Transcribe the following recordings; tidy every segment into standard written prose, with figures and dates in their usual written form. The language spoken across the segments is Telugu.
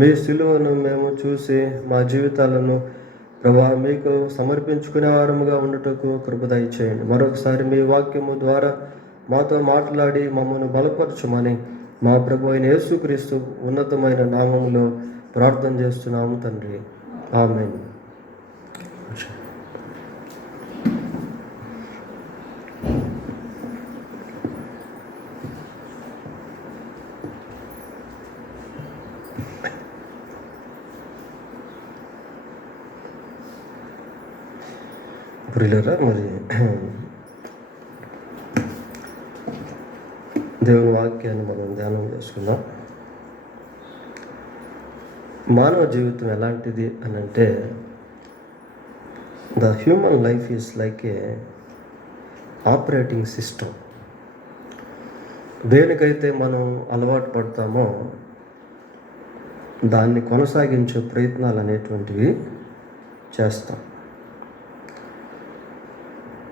మీ సిలువను మేము చూసి మా జీవితాలను ప్రభా మీకు సమర్పించుకునే వారముగా ఉండుటకు కృప దయచేయండి. మరొకసారి మీ వాక్యము ద్వారా మాతో మాట్లాడి మమ్మల్ని బలపరచమని మా ప్రభు అయిన యేసుక్రీస్తు ఉన్నతమైన నామములో ప్రార్థన చేస్తున్నాము తండ్రి. ఆమేన్. ప్రియులారా, మరి దేవుని వాక్యాన్ని మనం ధ్యానం చేసుకుందాం. మానవ జీవితం ఎలాంటిది అని అంటే, the human life is like a operating system. దేనికైతే మనం అలవాటు పడతామో దాన్ని కొనసాగించే ప్రయత్నాలు అనేటువంటివి చేస్తాం.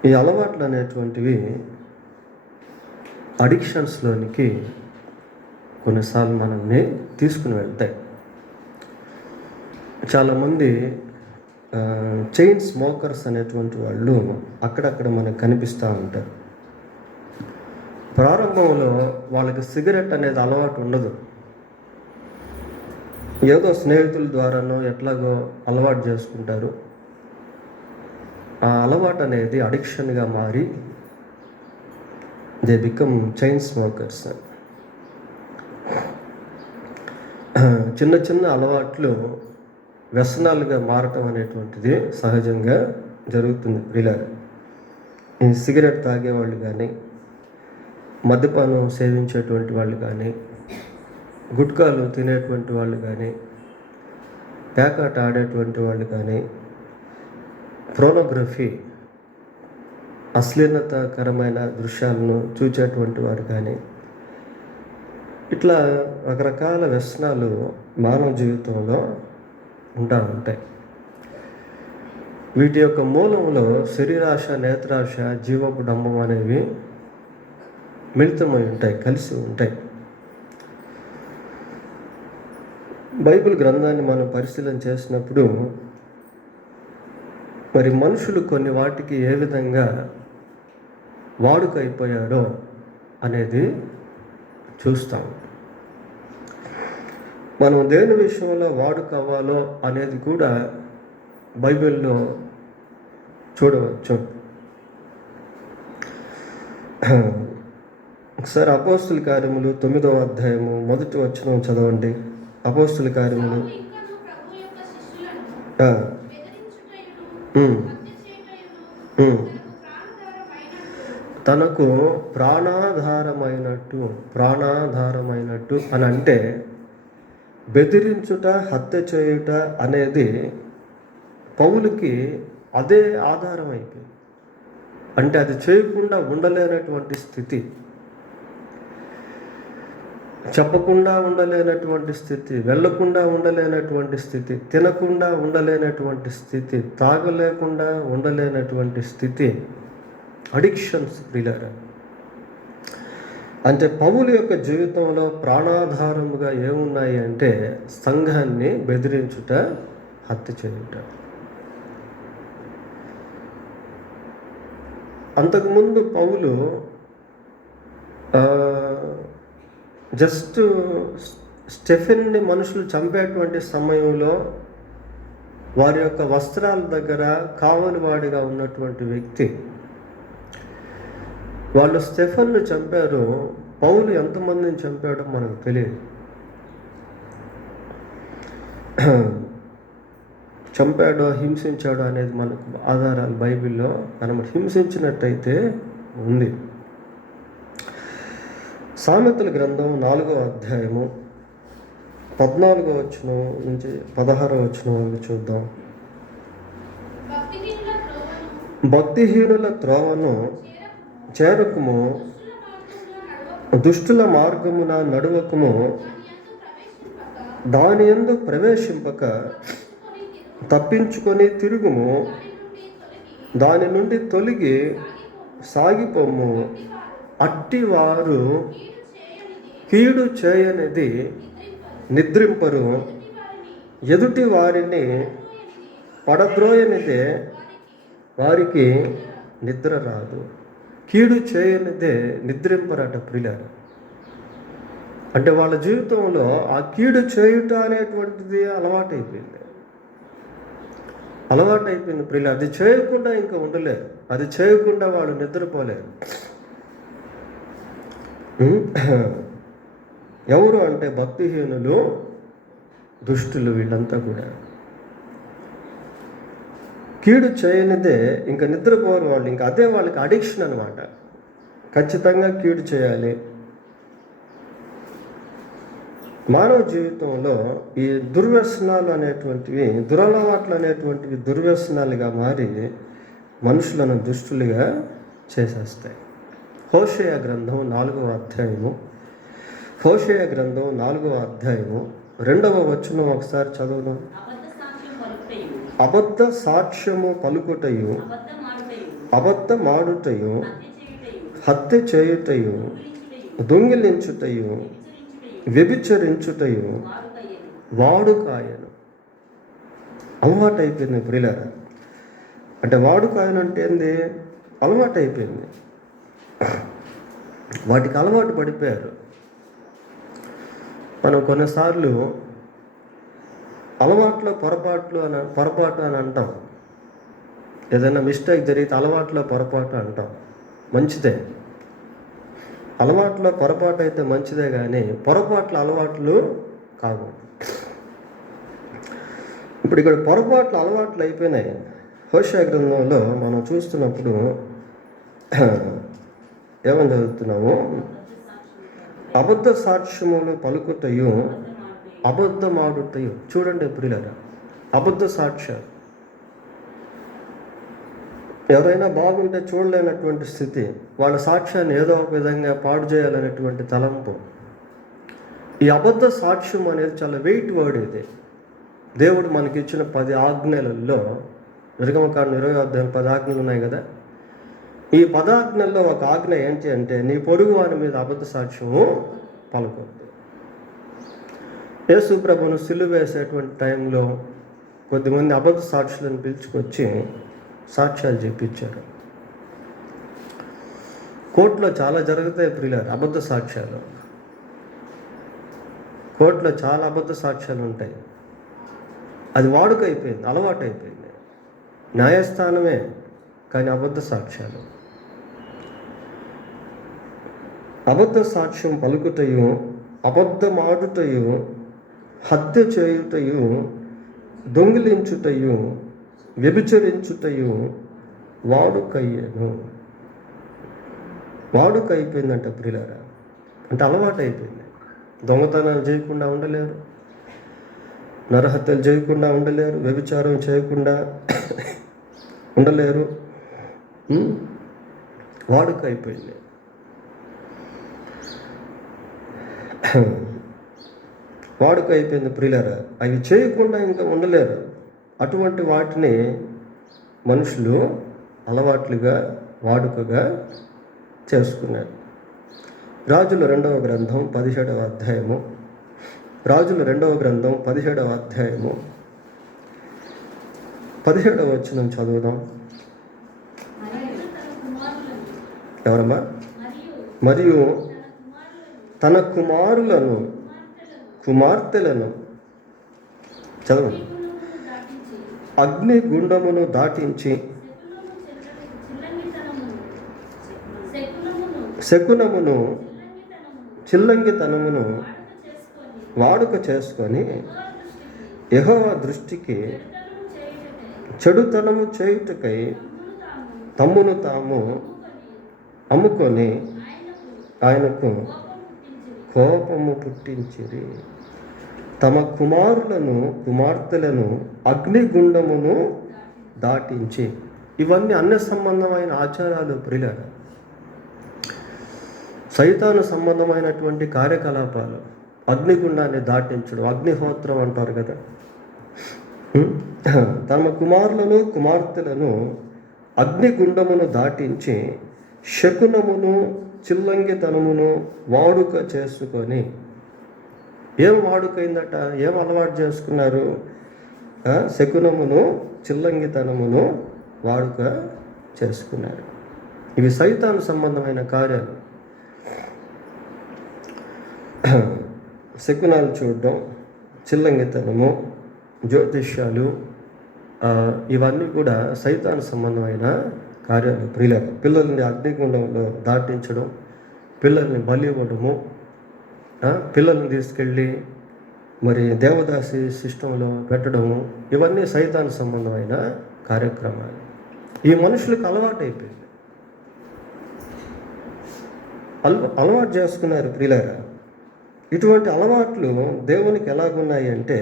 ఈ అలవాట్లు అనేటువంటివి అడిక్షన్స్లోనికి కొన్నిసార్లు మనల్ని తీసుకుని వెళ్తాయి. చాలామంది చైన్ స్మోకర్స్ అనేటువంటి వాళ్ళు అక్కడక్కడ మనకు కనిపిస్తూ ఉంటారు. ప్రారంభంలో వాళ్ళకి సిగరెట్ అనేది అలవాటు ఉండదు. ఏదో స్నేహితుల ద్వారానో ఎట్లాగో అలవాటు చేసుకుంటారు. ఆ అలవాటు అనేది అడిక్షన్గా మారి దే బికమ్ చైన్ స్మోకర్స్. చిన్న చిన్న అలవాట్లు వ్యసనాలుగా మారటం అనేటువంటిది సహజంగా జరుగుతుంది. ప్రియులారా, ఈ సిగరెట్ తాగేవాళ్ళు కానీ, మద్యపానం సేవించేటువంటి వాళ్ళు కానీ, గుట్కాలు తినేటువంటి వాళ్ళు కానీ, పేకాట ఆడేటువంటి వాళ్ళు కానీ, పోర్నోగ్రఫీ అశ్లీలతకరమైన దృశ్యాలను చూచేటువంటి వారు కానీ, ఇట్లా రకరకాల వ్యసనాలు మానవ జీవితంలో ఉంటాయి. వీటి యొక్క మూలంలో శరీరాశ, నేత్రాశ, జీవపు డంబం అనేవి మిళితమై ఉంటాయి, కలిసి ఉంటాయి. బైబిల్ గ్రంథాన్ని మనం పరిశీలన చేసినప్పుడు మరి మనుషులు కొన్ని వాటికి ఏ విధంగా వాడుక అయిపోయాడో అనేది చూస్తాం. మనం దేని విషయంలో వాడుక అవ్వాలో అనేది కూడా బైబిల్లో చూడవచ్చు. ఒకసారి అపోస్తుల కార్యములు 9వ అధ్యాయము 1వ వచనం చదవండి. అపోస్తుల కార్యములు తనకు ప్రాణాధారమైనట్టు అని అంటే, బెదిరించుట, హత్య చేయుట అనేది పౌలుకి అదే ఆధారం అయిపోయింది. అంటే అది చేయకుండా ఉండలేనటువంటి స్థితి, చెప్పకుండా ఉండలేనటువంటి స్థితి, వెళ్ళకుండా ఉండలేనటువంటి స్థితి, తినకుండా ఉండలేనటువంటి స్థితి, తాగలేకుండా ఉండలేనటువంటి స్థితి, అడిక్షన్స్. ప్రియులారా, అంటే పౌలు యొక్క జీవితంలో ప్రాణాధారముగా ఏమున్నాయి అంటే సంఘాన్ని బెదిరించుట, హత్య చేయుట. అంతకుముందు పౌలు జస్ట్ స్టెఫెన్ని మనుషులు చంపేటువంటి సమయంలో వారి యొక్క వస్త్రాల దగ్గర కావలివాడిగా ఉన్నటువంటి వ్యక్తి. వాళ్ళు స్టెఫెన్ను చంపారు. పౌలు ఎంతమందిని చంపాడో మనకు తెలియదు. చంపాడో హింసించాడో అనేది మనకు ఆధారాలు బైబిల్లో హింసించినట్టయితే ఉంది. సామెతల గ్రంథం 4వ అధ్యాయము 14వ వచనం నుంచి 16వ వచనం వరకు చూద్దాం. భక్తిహీనుల త్రోవను చేరకుము, దుష్టుల మార్గమున నడువకుము, దాని యందు ప్రవేశింపక తప్పించుకొని తిరుగుము, దాని నుండి తొలగి సాగిపోము. అట్టివారు కీడు చేయనిది నిద్రింపరు, ఎదుటి వారిని పడద్రోయనిదే వారికి నిద్ర రాదు. కీడు చేయనిదే నిద్రింపరట ప్రియులారా. అంటే వాళ్ళ జీవితంలో ఆ కీడు చేయుట అనేటువంటిది అలవాటైపోయింది ప్రియులారా. అది చేయకుండా ఇంకా ఉండలేరు, అది చేయకుండా వాళ్ళు నిద్రపోలేరు. ఎవరు అంటే భక్తిహీనులు, దుష్టులు, వీళ్ళంతా కూడా కీడు చేయనిదే ఇంకా నిద్రపోరు వాళ్ళు. ఇంకా అదే వాళ్ళకి అడిక్షన్ అనమాట. ఖచ్చితంగా కీడు చేయాలి. మానవ జీవితంలో ఈ దుర్వ్యసనాలు అనేటువంటివి, దురలవాట్లు అనేటువంటివి దుర్వ్యసనాలుగా మారి మనుషులను దుష్టులుగా చేసేస్తాయి. హోషేయ గ్రంథం 4వ అధ్యాయము, హోషేయ గ్రంథం 4వ అధ్యాయము 2వ వచనం ఒకసారి చదువుదాం. అబద్ధ సాక్ష్యము పలుకుటయు, అబద్ధమాడుటయు, హత్య చేయుటయు, దొంగిలించుటయు, వ్యభిచరించుటయు వాడుకాయను. అలవాటైపోయింది ప్రియులారా. అంటే వాడుకాయను అంటే ఏంది? అలవాటైపోయింది. వాటికి అలవాటు పడిపోయారు. మనం కొన్నిసార్లు అలవాట్లో పొరపాటు అని అంటాం. ఏదైనా మిస్టేక్ జరిగితే అలవాట్లో పొరపాటు అంటాం. మంచిదే, అలవాట్లో పొరపాటు అయితే మంచిదే, కానీ అలవాట్లు కావు. ఇప్పుడు ఇక్కడ అలవాట్లు అయిపోయినాయి. హోషేయ గ్రంథంలో మనం చూస్తున్నప్పుడు ఏమని చదువుతున్నాము? అబద్ధ సాక్ష్యములు పలుకుటయు, అబద్ధమాడుటయు. చూడండి ప్రియులారా, అబద్ధ సాక్ష్యాలు. ఎవరైనా బాగుంటే చూడలేనటువంటి స్థితి, వాళ్ళ సాక్ష్యాన్ని ఏదో ఒక విధంగా పాడు చేయాలనేటువంటి తలంపు. ఈ అబద్ధ సాక్ష్యం అనేది చాలా వెయిట్ వర్డ్. ఇది దేవుడు మనకి ఇచ్చిన 10 ఆజ్ఞలలో, నిర్గమకాండం 20వ అధ్యాయం 10 ఆజ్ఞలు ఉన్నాయి కదా. ఈ 10 ఆజ్ఞల్లో ఒక ఆజ్ఞ ఏంటి అంటే, నీ పొరుగు వాని మీద అబద్ధ సాక్ష్యము పలకొద్దు. యేసు ప్రభువును సిలువ వేసేటువంటి టైంలో కొద్దిమంది అబద్ధ సాక్షులను పిలుచుకొచ్చి సాక్ష్యాలు చెప్పించారు. కోర్టులో చాలా జరుగుతాయి ప్రియులారా అబద్ధ సాక్ష్యాలు. కోర్టులో చాలా అబద్ధ సాక్ష్యాలు ఉంటాయి. అది వాడుకైపోయింది, అలవాటైపోయింది. న్యాయస్థానమే, కానీ అబద్ధ సాక్ష్యాలు. అబద్ధ సాక్ష్యం పలుకుటయు, అబద్ధమాడుటయు, హత్య చేయుటయు, దొంగిలించుటయు, వ్యభిచరించుటయు వాడుకయ్యను. వాడుకైపోయిందంట ప్రియులారా. అంటే అలవాటైపోయింది. దొంగతనాలు చేయకుండా ఉండలేరు, నరహత్యలు చేయకుండా ఉండలేరు, వ్యభిచారం చేయకుండా ఉండలేరు. వాడుకైపోయింది. వాడుకైపోయింది ప్రియులారా. అవి చేయకుండా ఇంకా ఉండలేరు. అటువంటి వాటిని మనుషులు అలవాట్లుగా, వాడుకగా చేసుకున్నారు. రాజుల 2వ గ్రంథం 17వ అధ్యాయము, రాజుల 2వ గ్రంథం 17వ అధ్యాయము 17వ వచనం చదువుదాం. ఎవరమ్మా? మరియు తన కుమార్తెలను చదవండి. అగ్నిగుండమును దాటించి, శకునమును, చిల్లంగితనమును వాడుక చేసుకొని యెహోవా దృష్టికి చెడుతనము చేయుటకై తమ్మును తాము అమ్ముకొని ఆయనకు కోపము పుట్టించిరి. తమ కుమార్తెలను అగ్నిగుండమును దాటించి. ఇవన్నీ అన్య సంబంధమైన ఆచారాలు ప్రియులారా. సైతాను సంబంధమైనటువంటి కార్యకలాపాలు. అగ్నిగుండాన్ని దాటించడం, అగ్నిహోత్రం అంటారు కదా. తమ కుమార్తెలను అగ్నిగుండమును దాటించి శకునమును, చిల్లంగితనమును వాడుక చేసుకొని ఏం వాడుకైందట, ఏం అలవాటు చేసుకున్నారు? శకునమును చిల్లంగితనమును వాడుక చేసుకున్నారు. ఇవి సైతాను సంబంధమైన కార్యాలు. శకునాలు చూడడం, చిల్లంగితనము, జ్యోతిష్యాలు, ఇవన్నీ కూడా సైతాను సంబంధమైన కార్యాలు. పిల్లల్ని అగ్నిగుండంలో దాటించడం, పిల్లల్ని బలి ఇవ్వడము, పిల్లల్ని తీసుకెళ్ళి మరి దేవదాసి సిస్టంలో పెట్టడము, ఇవన్నీ సైతాను సంబంధమైన కార్యక్రమాలు. ఈ మనుషులకు అలవాటు చేసుకున్నారు ప్రియులారా. ఇటువంటి అలవాట్లు దేవునికి ఎలాగున్నాయి అంటే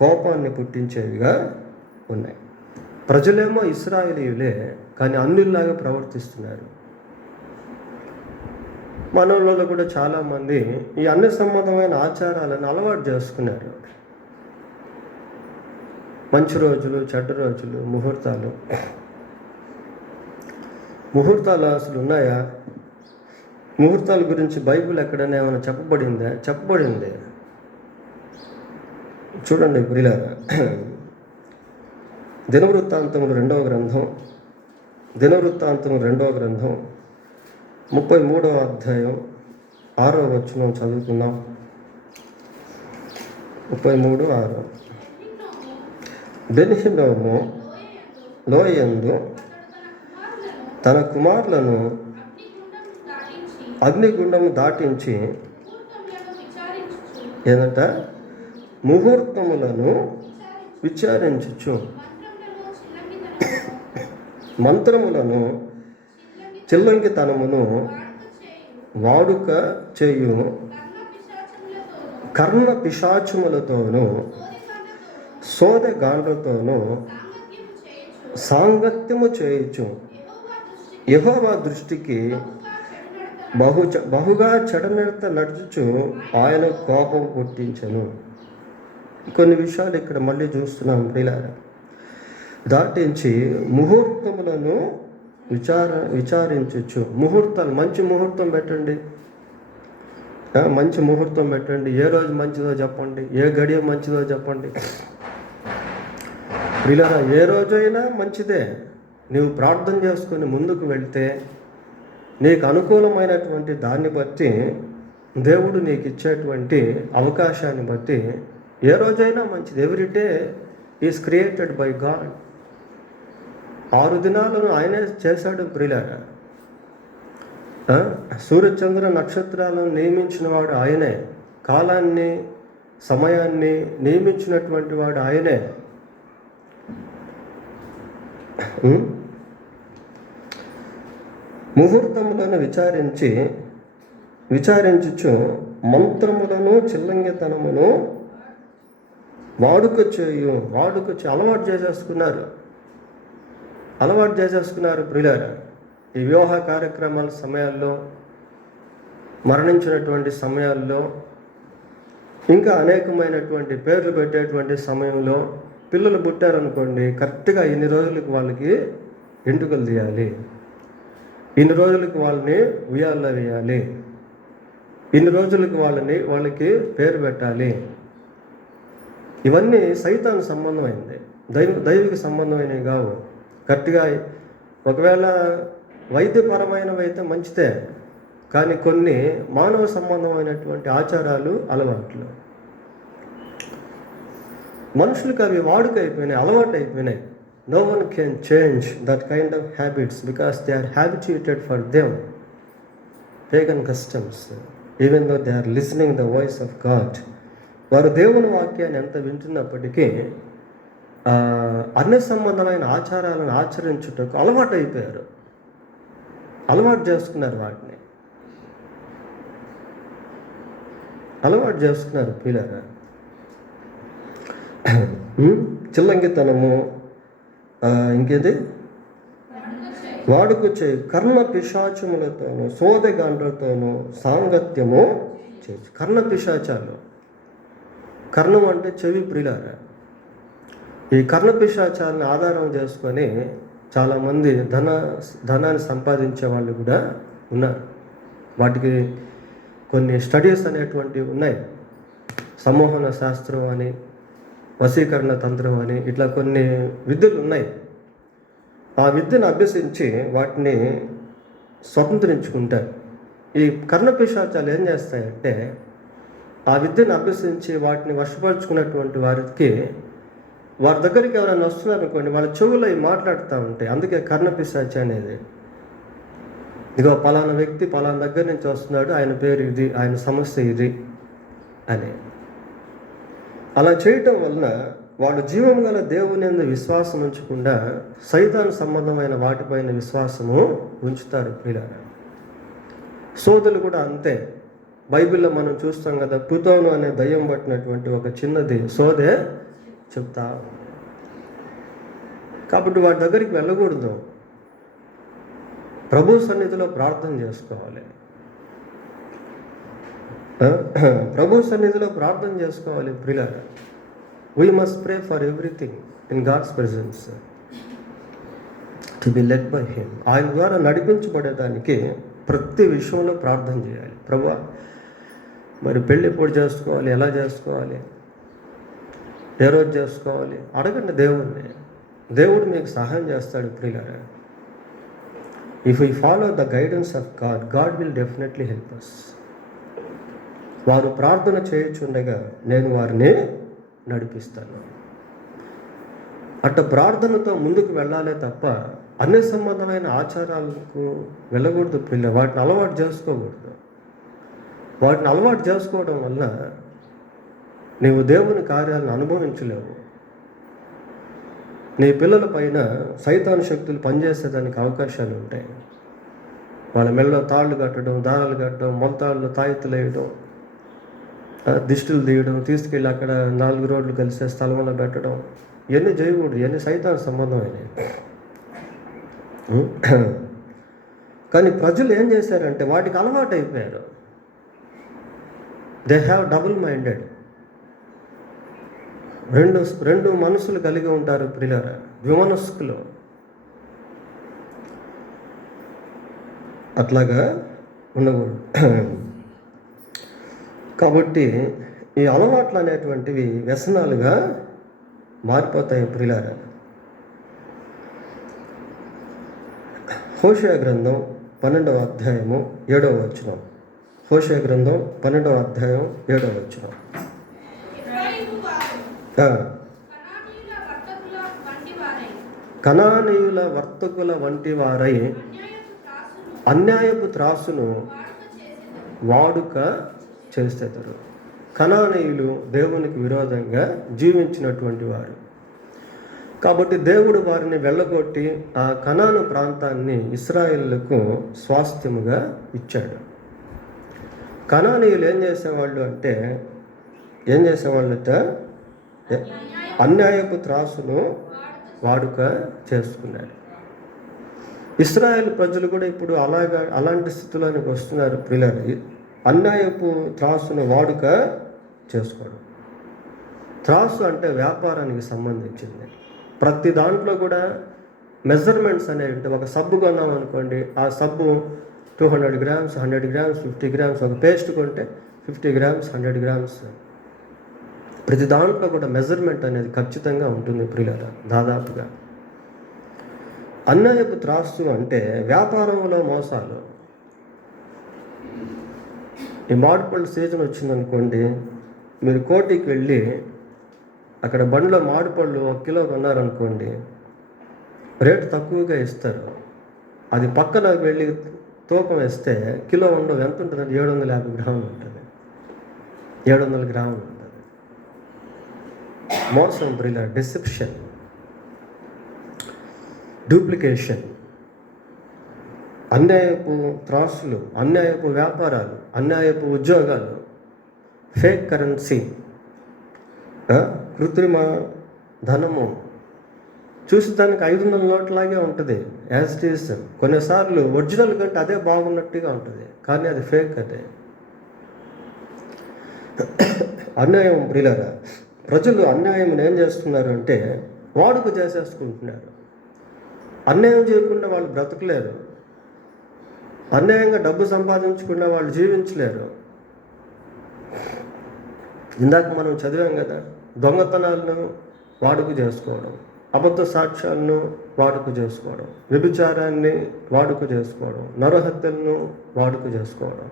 కోపాన్ని పుట్టించేవిగా ఉన్నాయి. ప్రజలేమో ఇశ్రాయేలీయులే, కానీ అన్యుల్లాగా ప్రవర్తిస్తున్నారు. మనలో కూడా చాలామంది ఈ అన్ని సంబంధమైన ఆచారాలను అలవాటు చేసుకున్నారు. మంచి రోజులు, చెడ్డ రోజులు, ముహూర్తాలు అసలు ఉన్నాయా? ముహూర్తాల గురించి బైబిల్ ఎక్కడైనా ఏమైనా చెప్పబడింది. చూడండి ప్రియులారా, దినవృత్తాంతములు 2వ గ్రంథం 33వ అధ్యాయం 6వ వచనం చదువుకుందాం. 33:6. బెన్హినోము లోయందు తన కుమారులను అగ్నిగుండము దాటించి ఏదంట ముహూర్తములను విచారించుచు మంత్రములను చిల్లంగితనమును వాడుక చేయు కర్ణ పిశాచములతోనూ సోదెగాండ్రతోనూ సాంగత్యము చేయుచు యెహోవా దృష్టికి బహుగా చెడనెడత నడుచుచు ఆయన కోపం పుట్టించను. కొన్ని విషయాలు ఇక్కడ మళ్ళీ చూస్తున్నాం ప్రియులారా. దాటించి ముహూర్తములను విచారించచ్చు. ముహూర్తాలు, మంచి ముహూర్తం పెట్టండి, ఏ రోజు మంచిదో చెప్పండి, ఏ గడియ మంచిదో చెప్పండి. ప్రియులారా, ఏ రోజైనా మంచిదే. నీవు ప్రార్థన చేసుకొని ముందుకు వెళ్తే నీకు అనుకూలమైనటువంటి దాన్ని బట్టి, దేవుడు నీకు ఇచ్చేటువంటి అవకాశాన్ని బట్టి ఏ రోజైనా మంచిది. Every day is created by God. 6 దినాలను ఆయనే చేశాడు ప్రియులారా. సూర్యచంద్ర నక్షత్రాలను నియమించిన వాడు ఆయనే. కాలాన్ని, సమయాన్ని నియమించినటువంటి వాడు ఆయనే. ముహూర్తములను విచారించుచు మంత్రములను చిల్లంగితనమును వాడుక అలవాటు చేసేసుకున్నారు ప్రియులారా. ఈ వివాహ కార్యక్రమాల సమయాల్లో, మరణించినటువంటి సమయాల్లో, ఇంకా అనేకమైనటువంటి పేర్లు పెట్టేటువంటి సమయంలో పిల్లలు పుట్టారనుకోండి, కరెక్ట్గా ఇన్ని రోజులకు వాళ్ళకి ఎంటుకలు తీయాలి, ఇన్ని రోజులకు వాళ్ళని ఉయ్యాల్లో వేయాలి, ఇన్ని రోజులకు వాళ్ళకి పేరు పెట్టాలి. ఇవన్నీ సైతాను సంబంధమైనది, దైవిక సంబంధమైనవి కావు. కరెక్ట్గా ఒకవేళ వైద్యపరమైనవి అయితే మంచిదే, కానీ కొన్ని మానవ సంబంధమైనటువంటి ఆచారాలు, అలవాట్లు మనుషులకు అవి అలవాటు అయిపోయినాయి. No one can change that kind of habits because they are habituated for them. Pagan customs, even though they are listening the voice of God. వారు దేవుని వాక్యాన్ని ఎంత వింటున్నప్పటికీ అన్ని సంబంధమైన ఆచారాలను ఆచరించుటకు అలవాటు చేసుకున్నారు. వాటిని అలవాటు చేసుకున్నారు పిల్లరా. చిల్లంగితనము, ఇంకేది వాడుక చేయు కర్ణ పిశాచములతోనూ సోదెగాండ్రతోనూ సాంగత్యము చేయొచ్చు. కర్ణ పిశాచాలు, కర్ణం అంటే చెవి ప్రియులారా. ఈ కర్ణ పిశాచాలను ఆధారం చేసుకొని చాలామంది ధనాన్ని సంపాదించే వాళ్ళు కూడా ఉన్నారు. వాటికి కొన్ని స్టడీస్ అనేటువంటివి ఉన్నాయి. సమూహన శాస్త్రం అని, వశీకరణ తంత్రం అని, ఇట్లా కొన్ని విద్యలు ఉన్నాయి. ఆ విద్యను అభ్యసించి వాటిని స్వతంత్రించుకుంటారు. ఈ కర్ణపిశాచాలు ఏం చేస్తాయంటే, ఆ విద్యను అభ్యసించి వాటిని వశపరుచుకున్నటువంటి వారికి, వారి దగ్గరికి ఎవరైనా వస్తున్నారనుకోండి, వాళ్ళ చెవులో మాట్లాడుతూ ఉంటాయి. అందుకే కర్ణపిశాచి అనేది. ఇదిగో పలానా వ్యక్తి పలానా దగ్గర నుంచి వస్తున్నాడు, ఆయన పేరు ఇది, ఆయన సమస్య ఇది అని. అలా చేయటం వలన వాళ్ళు జీవం గల దేవుని యందు విశ్వాసం ఉంచకుండా సైతాను సంబంధమైన వాటిపైన విశ్వాసము ఉంచుతారు ప్రియులారా. సోదరులు కూడా అంతే. బైబిల్లో మనం చూస్తాం కదా, ప్లూటోను అనే దయ్యం పట్టినటువంటి ఒక చిన్నది సోదే చెప్తా. కాబట్టి వాటి దగ్గరికి వెళ్ళకూడదు. ప్రభు సన్నిధిలో ప్రార్థన చేసుకోవాలి. ప్రభు సన్నిధిలో ప్రార్థన చేసుకోవాలి ప్రియులారా. We must pray for everything in God's presence to be led by him. ఆయన ద్వారా నడిపించబడేదానికి ప్రతి విషయంలో ప్రార్థన చేయాలి. ప్రభువా, మరి పెళ్ళి ఎప్పుడు చేసుకోవాలి, ఎలా చేసుకోవాలి, ఏ రోజు చేసుకోవాలి, అడగండి దేవుణ్ణి. దేవుడు మీకు సహాయం చేస్తాడు ప్రియులారా. If we follow the guidance of God, God will definitely help us. వారు ప్రార్థన చేయుచుండగా నేను వారిని నడిపిస్తాను. అట్ట ప్రార్థనతో ముందుకు వెళ్ళాలే తప్ప అన్ని సంబంధమైన ఆచారాలకు వెళ్ళకూడదు పిల్ల. వాటిని అలవాటు చేసుకోకూడదు. వాటిని అలవాటు చేసుకోవడం వల్ల నీవు దేవుని కార్యాలను అనుభవించలేవు. నీ పిల్లల పైన సైతాను శక్తులు పనిచేసేదానికి అవకాశాలు ఉంటాయి. వాళ్ళ మెళ్ళలో తాళ్ళు కట్టడం, దారాలు కట్టడం, మొలతాళ్ళు తాయెత్తులు వేయడం, దిష్టులు తీయడం, తీసుకెళ్ళి అక్కడ 4 రోడ్లు కలిసే స్థలంలో పెట్టడం, ఇవన్నీ చేయకూడదు. ఇవన్నీ సైతాను సంబంధమైనవి. కానీ ప్రజలు ఏం చేశారంటే వాటికి అలవాటు అయిపోయారు. They have double minded. రెండు మనసులు కలిగి ఉంటారు ప్రియులారా, ద్విమనస్కులు. అట్లాగా ఉండకూడదు. కాబట్టి ఈ అలవాట్లు అనేటువంటివి వ్యసనాలుగా మారిపోతాయి ప్రియులారా. హోషేయ గ్రంథం 12వ అధ్యాయము 7వ వచనం. హోషేయ గ్రంథం 12వ అధ్యాయం 7వ వచనం. కనానీయుల వర్తకుల వంటి వారై అన్యాయపు త్రాసును వాడుక చేసేదారు. కనానీయులు దేవునికి విరోధంగా జీవించినటువంటి వారు. కాబట్టి దేవుడు వారిని వెళ్ళగొట్టి ఆ కనాను ప్రాంతాన్ని ఇశ్రాయేలులకు స్వాస్థ్యముగా ఇచ్చాడు. కనానీయులు ఏం చేసేవాళ్ళట అన్యాయపు త్రాసును వాడుక చేసుకున్నారు. ఇశ్రాయేలు ప్రజలు కూడా ఇప్పుడు అలాంటి స్థితిలోనికి వస్తున్నారు పిల్లలు. అన్యాయపు త్రాసును వాడుక చేసుకోవడం. త్రాసు అంటే వ్యాపారానికి సంబంధించింది. ప్రతి దాంట్లో కూడా మెజర్మెంట్స్ అనేవి. ఒక సబ్బు కొన్నాం అనుకోండి, ఆ సబ్బు 200 గ్రామ్స్, 100 గ్రామ్స్, 50 గ్రామ్స్. ఒక పేస్ట్ కొంటే 50 గ్రామ్స్, 100 గ్రామ్స్. ప్రతి దాంట్లో కూడా మెజర్మెంట్ అనేది ఖచ్చితంగా ఉంటుంది ప్రియులారా, దాదాపుగా. అన్యాయపు త్రాసు అంటే వ్యాపారంలో మోసాలు. ఈ మామిడిపళ్ళు సీజన్ వచ్చిందనుకోండి, మీరు కోటికి వెళ్ళి అక్కడ బండిలో మామిడిపళ్ళు 1 కిలో కొన్నారనుకోండి, రేటు తక్కువగా ఇస్తారు. అది పక్కన వెళ్ళి తూకం వేస్తే కిలో ఉండవు. ఎంత ఉంటుంది? 750 గ్రాములు ఉంటుంది. 700 గ్రాములు ఉంటుంది. మోసం ప్రియుల, డిసెప్షన్, డూప్లికేషన్, అన్యాయపు త్రాసులు, అన్యాయపు వ్యాపారాలు, అన్యాయపు ఉద్యోగాలు, ఫేక్ కరెన్సీ, కృత్రిమ ధనము. చూసి దానికి 500 నోట్లాగే ఉంటుంది యాజ్ ఇట్ ఈస్. కొన్నిసార్లు ఒరిజినల్ కంటే అదే బాగున్నట్టుగా ఉంటుంది, కానీ అది ఫేక్. అదే అన్యాయం ప్రియులారా. ప్రజలు అన్యాయం ఏం చేస్తున్నారు అంటే వాడుక చేసేసుకుంటున్నారు. అన్యాయం చేయకుండా వాళ్ళు బ్రతకలేరు. అన్యాయంగా డబ్బు సంపాదించకుండా వాళ్ళు జీవించలేరు. ఇందాక మనం చదివాం కదా, దొంగతనాలను వాడుక చేసుకోవడం, అబద్ధ సాక్ష్యాలను వాడుక చేసుకోవడం, వ్యభిచారాన్ని వాడుక చేసుకోవడం, నరహత్యలను వాడుక చేసుకోవడం,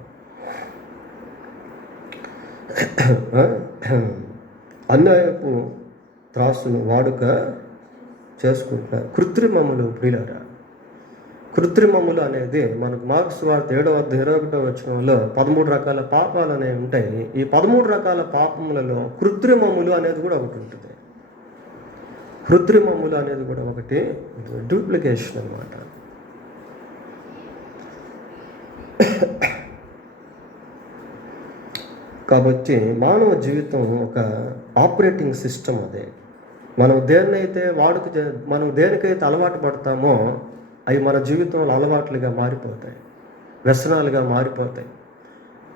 అన్యాయపు త్రాసును వాడుక చేసుకుంటారు. కృత్రిమములు ప్రియులారా, కృత్రిమములు అనేది మనకు మార్క్స్ వార్త 7:21 13 రకాల పాపాలు అనేవి ఉంటాయి. ఈ 13 రకాల పాపములలో కృత్రిమములు అనేది కూడా ఒకటి ఉంటుంది. కృత్రిమములు అనేది కూడా ఒకటి, డూప్లికేషన్ అన్నమాట. కాబట్టి మానవ జీవితం ఒక ఆపరేటింగ్ సిస్టమ్. అదే మనం దేనికైతే అలవాటు పడతామో అవి మన జీవితంలో అలవాట్లుగా మారిపోతాయి, వ్యసనాలుగా మారిపోతాయి.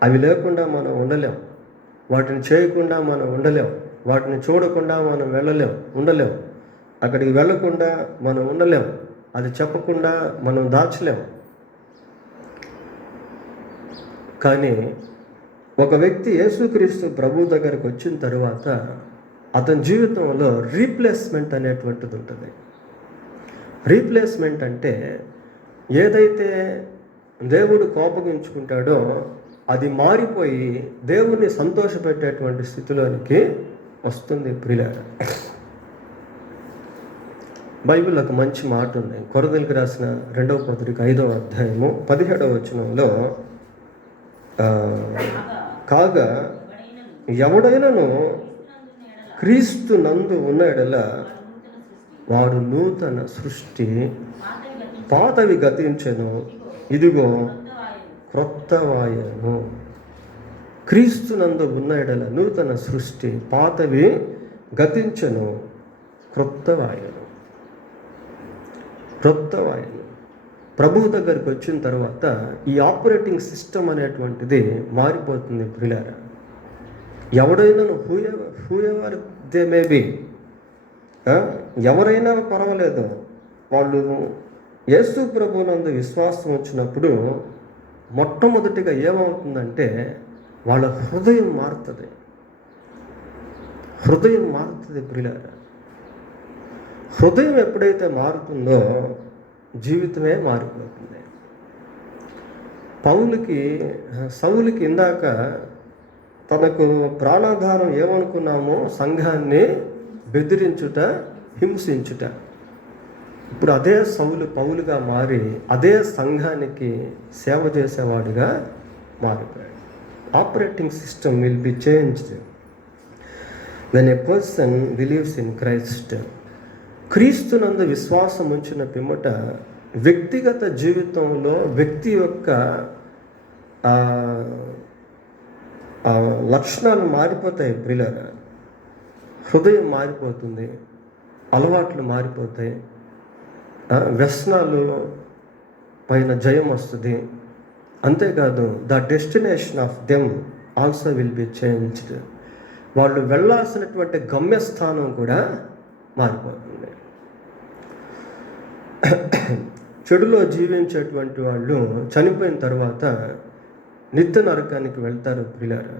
అవి లేకుండా మనం ఉండలేం, వాటిని చేయకుండా మనం ఉండలేం, వాటిని చూడకుండా మనం ఉండలేం, అక్కడికి వెళ్ళకుండా మనం ఉండలేం, అది చెప్పకుండా మనం దాచలేం. కానీ ఒక వ్యక్తి యేసుక్రీస్తు ప్రభు దగ్గరకు వచ్చిన తర్వాత అతని జీవితంలో రీప్లేస్మెంట్ అనేటువంటిది ఉంటుంది. రీప్లేస్మెంట్ అంటే ఏదైతే దేవుడు కోపగించుకుంటాడో అది మారిపోయి దేవుణ్ణి సంతోషపెట్టేటువంటి స్థితిలోనికి వస్తుంది ప్రియులారా. బైబిల్ ఒక మంచి మాట ఉంది. కొరింథీయులకు రాసిన 2వ పత్రిక 5వ అధ్యాయము 17వ వచనంలో, కాగా ఎవడైనను క్రీస్తు నందు ఉన్న ఎడల వాడు నూతన సృష్టి, పాతవి గతించెను, ఇదిగో క్రొత్తవాయెను. క్రీస్తు నందు ఉన్న ఎడల నూతన సృష్టి, పాతవి గతించెను, క్రొత్తవాయెను. ప్రభువు దగ్గరికి వచ్చిన తర్వాత ఈ ఆపరేటింగ్ సిస్టమ్ అనేటువంటిది మారిపోతుంది ప్రియులారా. ఎవడైనా who ever they may be, ఎవరైనా పర్వాలేదు, వాళ్ళు యేసు ప్రభువునందు విశ్వాసం వచ్చినప్పుడు మొట్టమొదటిగా ఏమవుతుందంటే వాళ్ళ హృదయం మారుతుంది ప్రియులారా. హృదయం ఎప్పుడైతే మారుతుందో జీవితమే మారిపోతుంది. సౌలుకి ఇందాక తనకు ప్రాణాధారం ఏమనుకున్నామో సంఘాన్ని బెదిరించుట, హింసించుట, ఇప్పుడు అదే పౌలుగా మారి అదే సంఘానికి సేవ చేసేవాడిగా మారిపోయాడు. Operating system will be changed when a person believes in Christ. క్రీస్తునందు విశ్వాసం ఉంచిన పిమ్మట వ్యక్తిగత జీవితంలో వ్యక్తి యొక్క లక్షణాలు మారిపోతాయి ప్రియులారా. హృదయం మారిపోతుంది, అలవాట్లు మారిపోతాయి, వ్యసనాలు పైన జయం వస్తుంది. అంతేకాదు the destination of them also will be changed. వాళ్ళు వెళ్ళాల్సినటువంటి గమ్యస్థానం కూడా మారిపోతుంది. చెడులో జీవించేటువంటి వాళ్ళు చనిపోయిన తర్వాత నిత్య నరకానికి వెళ్తారు ప్రియులారా.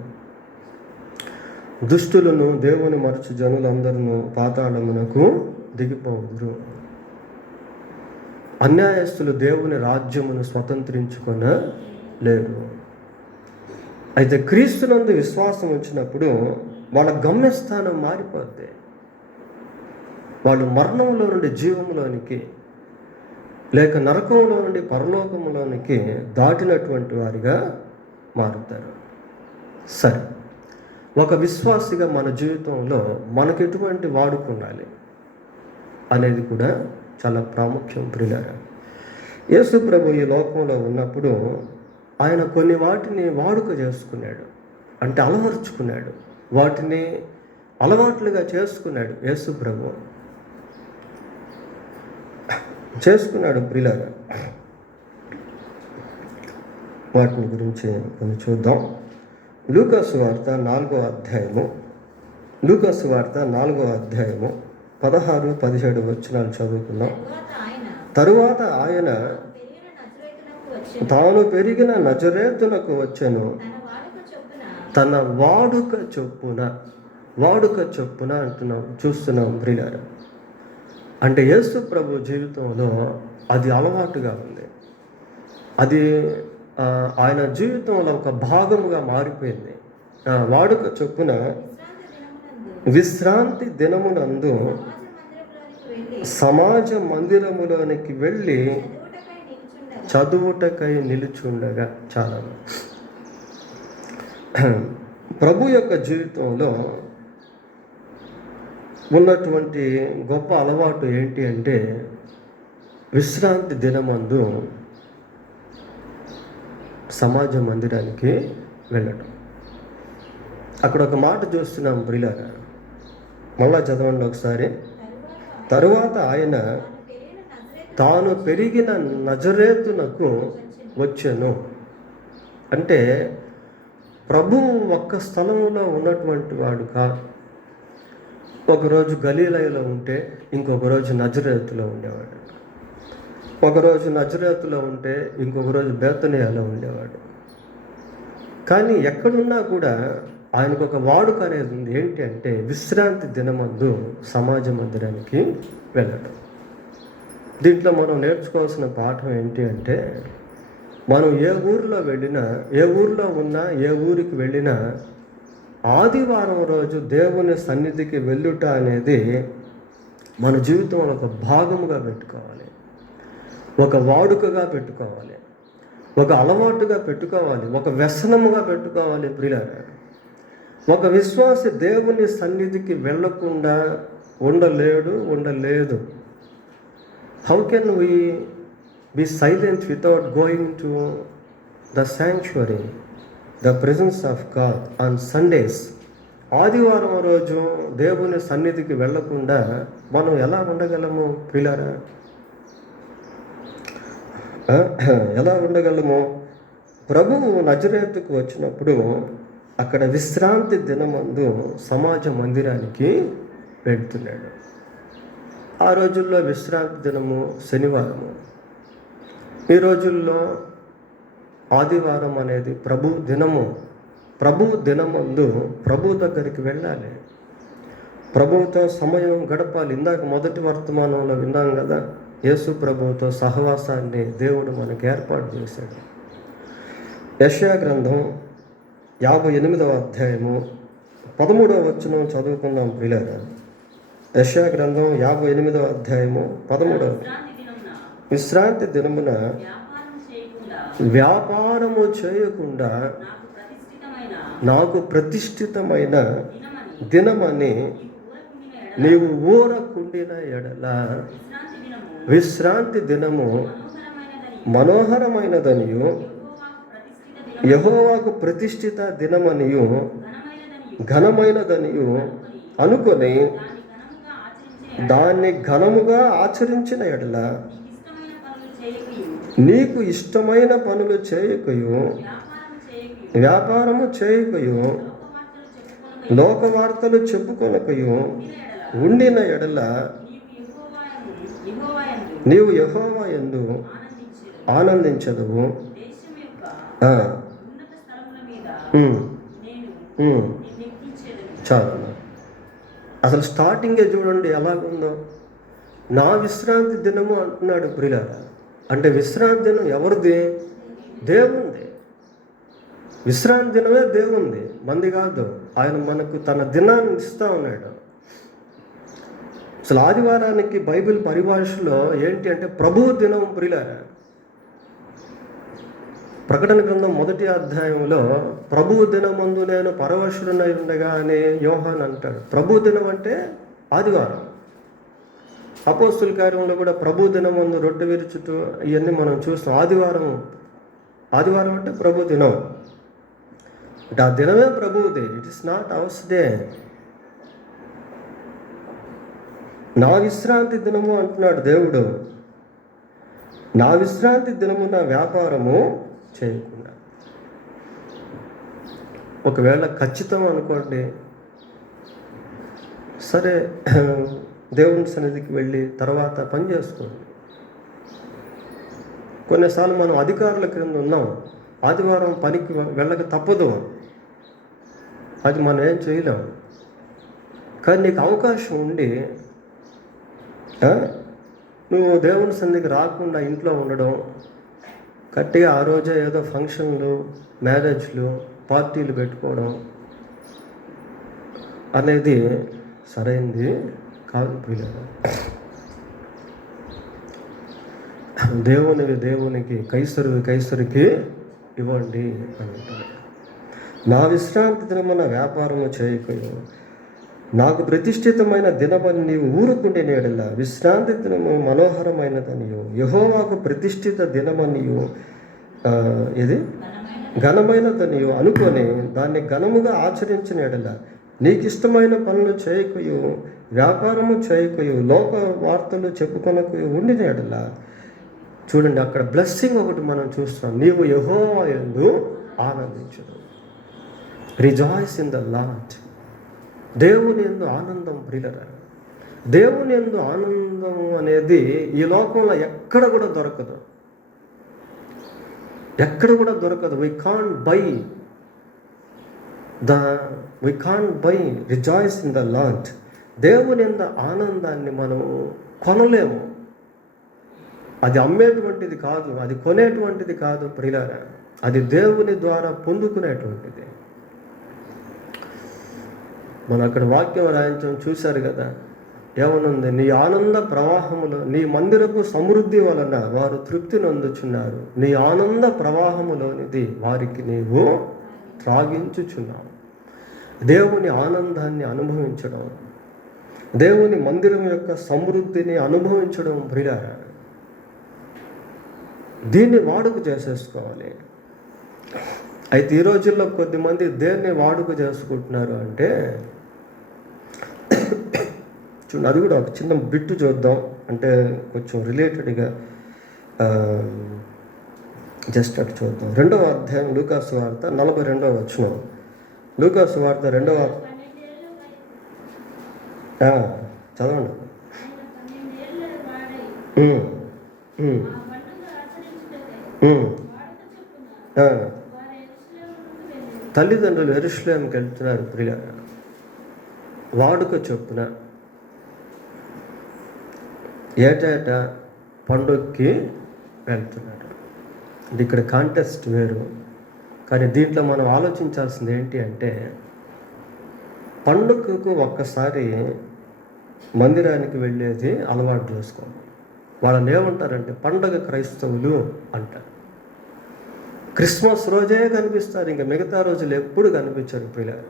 దుష్టులను దేవుని మరచు జనులందరూ పాతాళమునకు దిగిపోవుదురు. అన్యాయస్తులు దేవుని రాజ్యమును స్వతంత్రించుకొనలేరు. అయితే క్రీస్తునందు విశ్వాసం వచ్చినప్పుడు వాళ్ళ గమ్యస్థానం మారిపోద్ది. వాళ్ళు మరణంలో నుండి జీవంలోనికి, లేక నరకంలో నుండి పరలోకంలోనికి దాటినటువంటి వారిగా మారుతారు. సరే, ఒక విశ్వాసిగా మన జీవితంలో మనకు ఎటువంటి వాడుక ఉండాలి అనేది కూడా చాలా ప్రాముఖ్యం ప్రియులారా. యేసు ప్రభు ఈ లోకంలో ఉన్నప్పుడు ఆయన కొన్ని వాటిని వాడుక చేసుకున్నాడు, అంటే అలవర్చుకున్నాడు, వాటిని అలవాట్లుగా చేసుకున్నాడు. యేసు ప్రభు చేసుకున్నాడు ప్రియులారా. వాటిని గురించి కొన్ని చూద్దాం. లూకాసు వార్త 4వ అధ్యాయము 16-17 వచనాలు చదువుకుందాం. తరువాత ఆయన తాను పెరిగిన నజరేతునకు వచ్చెను, తన వాడుక చొప్పున చూస్తున్నాం ప్రియులారా. అంటే యేసు ప్రభు జీవితంలో అది అలవాటుగా ఉంది. అది ఆయన జీవితంలో ఒక భాగముగా మారిపోయింది. వాడుక చొప్పున విశ్రాంతి దినమునందు సమాజ మందిరములోనికి వెళ్ళి చదువుటకై నిలుచుండగా. చాలా ప్రభు యొక్క జీవితంలో ఉన్నటువంటి గొప్ప అలవాటు ఏంటి అంటే విశ్రాంతి దినమందు సమాజ మందిరానికి వెళ్ళటం. అక్కడ ఒక మాట చూస్తున్నాం ప్రియులారా, మళ్ళా చదవండి ఒకసారి. తరువాత ఆయన తాను పెరిగిన నజరేతునకు వచ్చెను. అంటే ప్రభువు ఒక్క స్థలంలో ఉన్నటువంటి వాడు కాదు. ఒకరోజు గలీలయలో ఉంటే ఇంకొక రోజు నజరేతులో ఉండేవాడు. ఒకరోజు నజరేతులో ఉంటే ఇంకొక రోజు బేతనియాలో ఉండేవాడు. కానీ ఎక్కడున్నా కూడా ఆయనకు ఒక వాడుక అనేది ఉంది. ఏంటి అంటే విశ్రాంతి దినమందు సమాజ మందిరానికి వెళ్ళడం. దీంట్లో మనం నేర్చుకోవాల్సిన పాఠం ఏంటి అంటే మనం ఏ ఊరిలో వెళ్ళినా, ఏ ఊరిలో ఉన్నా, ఏ ఊరికి వెళ్ళినా ఆదివారం రోజు దేవుని సన్నిధికి వెళ్ళుట అనేది మన జీవితంలో ఒక భాగముగా పెట్టుకోవాలి, ఒక వాడుకగా పెట్టుకోవాలి, ఒక అలవాటుగా పెట్టుకోవాలి, ఒక వ్యసనముగా పెట్టుకోవాలి ప్రియులారా. ఒక విశ్వాసి దేవుని సన్నిధికి వెళ్ళకుండా ఉండలేదు. How can we be silent without going to the sanctuary, the presence of God on Sundays? ఆదివారం రోజు దేవుని సన్నిధికి వెళ్ళకుండా మనం ఎలా ఉండగలము ప్రియులారా? ఎలా ఉండగలము? ప్రభువు నజరేతుకు వచ్చినప్పుడు అక్కడ విశ్రాంతి దినమందు సమాజ మందిరానికి వెళ్తున్నాడు. ఆ రోజుల్లో విశ్రాంతి దినము శనివారము. ఈ రోజుల్లో ఆదివారం అనేది ప్రభు దినమందు ప్రభు దగ్గరికి వెళ్ళాలి, ప్రభువుతో సమయం గడపాలి. ఇందాక మొదటి వర్తమానంలో విన్నాం కదా, యేసు ప్రభువుతో సహవాసాన్ని దేవుడు మనకు ఏర్పాటు చేశాడు. యెషయా గ్రంథం 58వ అధ్యాయము 13వ వచనం చదువుకుందాం ప్రియులారా. యెషయా గ్రంథం 58వ అధ్యాయము 13వ. విశ్రాంతి దినమున వ్యాపారము చేయకుండా నాకు ప్రతిష్ఠితమైన దినమని నీవు ఊరకుండిన ఎడల విశ్రాంతి దినము మనోహరమైనదనియు యెహోవాకు ప్రతిష్ఠిత దినమనియు ఘనమైనదనియు అనుకొని దాన్ని ఘనముగా ఆచరించిన ఎడల నీకు ఇష్టమైన పనులు చేయకయు వ్యాపారము చేయకయు లోకవార్తలు చెప్పుకొనకయు ఉండిన ఎడల నీవు యెహోవా యందు ఆనందించదువు. చాలా అసలు స్టార్టింగే చూడండి ఎలాగుందో. నా విశ్రాంతి దినము అంటున్నాడు ప్రియులారా. అంటే విశ్రాంతి దినం ఎవరిది? దేవుంది. విశ్రాంతి దినమే దేవుంది, మంది కాదు. ఆయన మనకు తన దినాన్ని ఇస్తూ ఉన్నాడు. అసలు ఆదివారానికి బైబిల్ పరిభాషలో ఏంటి అంటే ప్రభువు దినం ప్రియులారా. ప్రకటన గ్రంథం 1వ అధ్యాయంలో ప్రభువు దినమందు నేను పరవశుడనై ఉండగా అని యోహాన్ అంటాడు. ప్రభు దినం అంటే ఆదివారం. అపోస్తుల కార్యంలో కూడా ప్రభు దినమందు రొట్టె విరుచుట ఇవన్నీ మనం చూస్తాం. ఆదివారం అంటే ప్రభు దినం. అంటే ఆ దినమే ప్రభువుది. It is not ours day. నా విశ్రాంతి దినము అంటున్నాడు దేవుడు. నా విశ్రాంతి దినము నా వ్యాపారము చేయకుండా. ఒకవేళ ఖచ్చితం అనుకోండి, సరే దేవుని సన్నిధికి వెళ్ళి తర్వాత పని చేసుకోండి. కొన్నిసార్లు మనం అధికారుల క్రింద ఉన్నాం, ఆదివారం పనికి వెళ్ళక తప్పదు. అది మనం ఏం చేయలేము. కానీ నీకు అవకాశం ఉండి నువ్వు దేవుని సన్నిధికి రాకుండా ఇంట్లో ఉండడం, గట్టిగా ఆ రోజే ఏదో ఫంక్షన్లు, మ్యారేజ్లు, పార్టీలు పెట్టుకోవడం అనేది సరైనది కాదు పిల్లలు. దేవునికి, కైసరికి ఇవ్వండి అంటారు. నా విశ్రాంతి దినమున వ్యాపారము చేయకయు, నాకు ప్రతిష్ఠితమైన దినమని నీవు ఊరుకుంటే నేడలా విశ్రాంతి దినము మనోహరమైనదనియు యెహోవాకు ప్రతిష్ఠిత దినమనియు ఇది ఘనమైనదనియు అనుకొని దాన్ని ఘనముగా ఆచరించిన ఎడల నీకు ఇష్టమైన పనులు చేయకయు, వ్యాపారము చేయకయు, లోక వార్తలు చెప్పుకొనకయు ఉండిన ఎడల. చూడండి, అక్కడ బ్లెస్సింగ్ ఒకటి మనం చూస్తున్నాం. నీవు యెహోవా యందు ఆనందించుదు. Rejoice in the Lord. దేవుని యందు ఆనందం ప్రియులరా. దేవుని యందు ఆనందం అనేది ఈ లోకంలో ఎక్కడ కూడా దొరకదు. We can't but rejoice in the Lord. దేవుని యందు ఆనందాన్ని మనం కొనలేము. అది అమ్మేటువంటిది కాదు, అది కొనేటువంటిది కాదు ప్రియులారా. అది దేవుని ద్వారా పొందుకునేటువంటిది. మనం అక్కడ వాక్యం రాయించడం చూశారు కదా, ఏమనుంది? నీ ఆనంద ప్రవాహములో, నీ మందిరపు సమృద్ధి వలన వారు తృప్తి నొందుచున్నారు. నీ ఆనంద ప్రవాహములోనిది వారికి నీవు త్రాగించుచున్నావు. దేవుని ఆనందాన్ని అనుభవించడం, దేవుని మందిరం యొక్క సమృద్ధిని అనుభవించడం ప్రియులారా, దీన్ని వాడుక చేసేసుకోవాలి. అయితే ఈ రోజుల్లో కొద్దిమంది దేన్ని వాడుక చేసుకుంటున్నారు అంటే, చూడండి, అది కూడా ఒక చిన్న బిట్టు చూద్దాం. అంటే కొంచెం రిలేటెడ్గా జస్ట్ అటు చూద్దాం. 2వ అధ్యాయం లూకాసు వార్త 42వ వచనం. లూకాసు వార్త 2వ చదవండి. తల్లిదండ్రులు యెరూషలేముకి వెళ్తున్నారు ప్రియ, వాడుక చొప్పున ఏటేటా పండుగకి వెళ్తున్నారు. ఇక్కడ కాంటెస్ట్ వేరు. కానీ దీంట్లో మనం ఆలోచించాల్సింది ఏంటి అంటే, పండుగకు ఒక్కసారి మందిరానికి వెళ్ళేది అలవాటు చేసుకోవాలి. వాళ్ళని ఏమంటారంటే పండగ క్రైస్తవులు అంటారు. క్రిస్మస్ రోజే కనిపిస్తారు, ఇంకా మిగతా రోజులు ఎప్పుడు కనిపించరు పిల్లలు.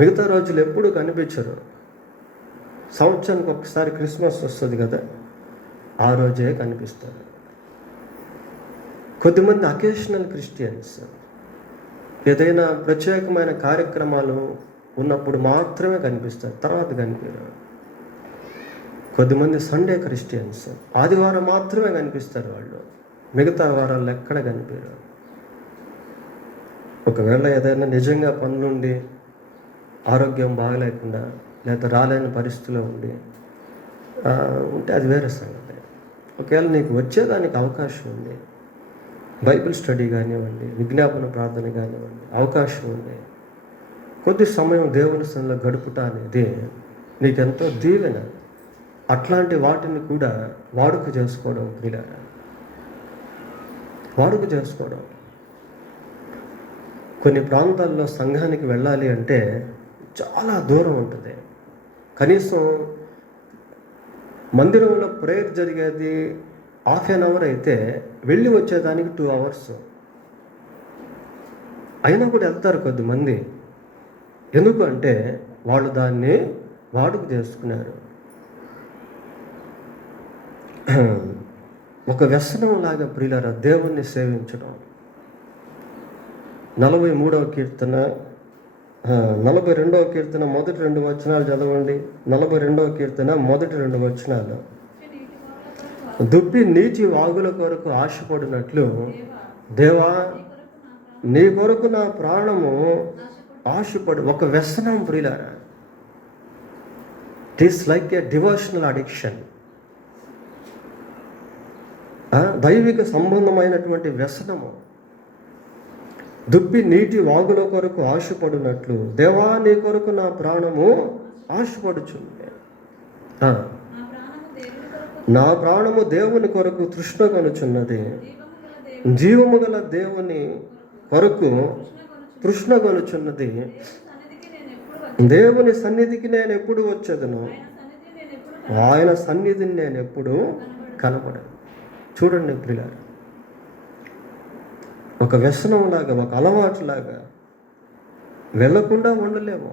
మిగతా రోజులు ఎప్పుడు కనిపించరు. సంవత్సరానికి ఒకసారి క్రిస్మస్ వస్తుంది కదా, ఆ రోజే కనిపిస్తారు. కొద్దిమంది అకేషనల్ క్రిస్టియన్స్ ఏదైనా ప్రత్యేకమైన కార్యక్రమాలు ఉన్నప్పుడు మాత్రమే కనిపిస్తారు, తర్వాత కనిపించరు. కొద్దిమంది సండే క్రిస్టియన్స్ ఆదివారం మాత్రమే కనిపిస్తారు, వాళ్ళు మిగతా వారాల్లో ఎక్కడ కనిపించరు. ఒకవేళ ఏదైనా నిజంగా పనులుండి ఆరోగ్యం బాగలేకుండా లేదా రాలేని పరిస్థితిలో ఉంటే అది వేరే సంగతి. ఒకవేళ నీకు వచ్చేదానికి అవకాశం ఉంది, బైబిల్ స్టడీ కానివ్వండి, విజ్ఞాపన ప్రార్థన కానివ్వండి, అవకాశం ఉంది, కొద్ది సమయం దేవుని సన్నిధిలో గడుపుట అనేది నీకెంతో దీవెన. అట్లాంటి వాటిని కూడా వాడుక చేసుకోవడం ప్రియులారా, వాడుక చేసుకోవడం. కొన్ని ప్రాంతాల్లో సంఘానికి వెళ్ళాలి అంటే చాలా దూరం ఉంటుంది. కనీసం మందిరంలో ప్రేయర్ జరిగేది ½ an hour అయితే వెళ్ళి వచ్చేదానికి 2 hours. అయినా కూడా వెళ్తారు కొద్దిమంది. ఎందుకు అంటే వాళ్ళు దాన్ని వాడుక చేసుకున్నారు. ఒక వ్యసనం లాగా ప్రియులారా దేవుణ్ణి సేవించడం. 43వ కీర్తన 42వ కీర్తన మొదటి 2 వచనాలు చదవండి. 42వ కీర్తన మొదటి 2 వచనాలు. దుప్పి నీటి వాగుల కొరకు ఆశపడినట్లు దేవా నీ కొరకు నా ప్రాణము ఆశపడు. ఒక వ్యసనం ప్రియులారా. It is like A devotional addiction. దైవిక సంబంధమైనటువంటి వ్యసనము. దుప్పి నీటి వాగుల కొరకు ఆశపడినట్లు దేవా నీ కొరకు నా ప్రాణము ఆశపడుచుంది. నా ప్రాణము దేవుని కొరకు తృష్ణ కొనుచున్నది, జీవము గల దేవుని కొరకు తృష్ణ కొనుచున్నది. దేవుని సన్నిధికి నేను ఎప్పుడు వచ్చేదను, ఆయన సన్నిధిని నేను ఎప్పుడు కనపడను. చూడండి ప్రియులారా, ఒక వ్యసనంలాగా, ఒక అలవాటులాగా వెళ్ళకుండా ఉండలేము.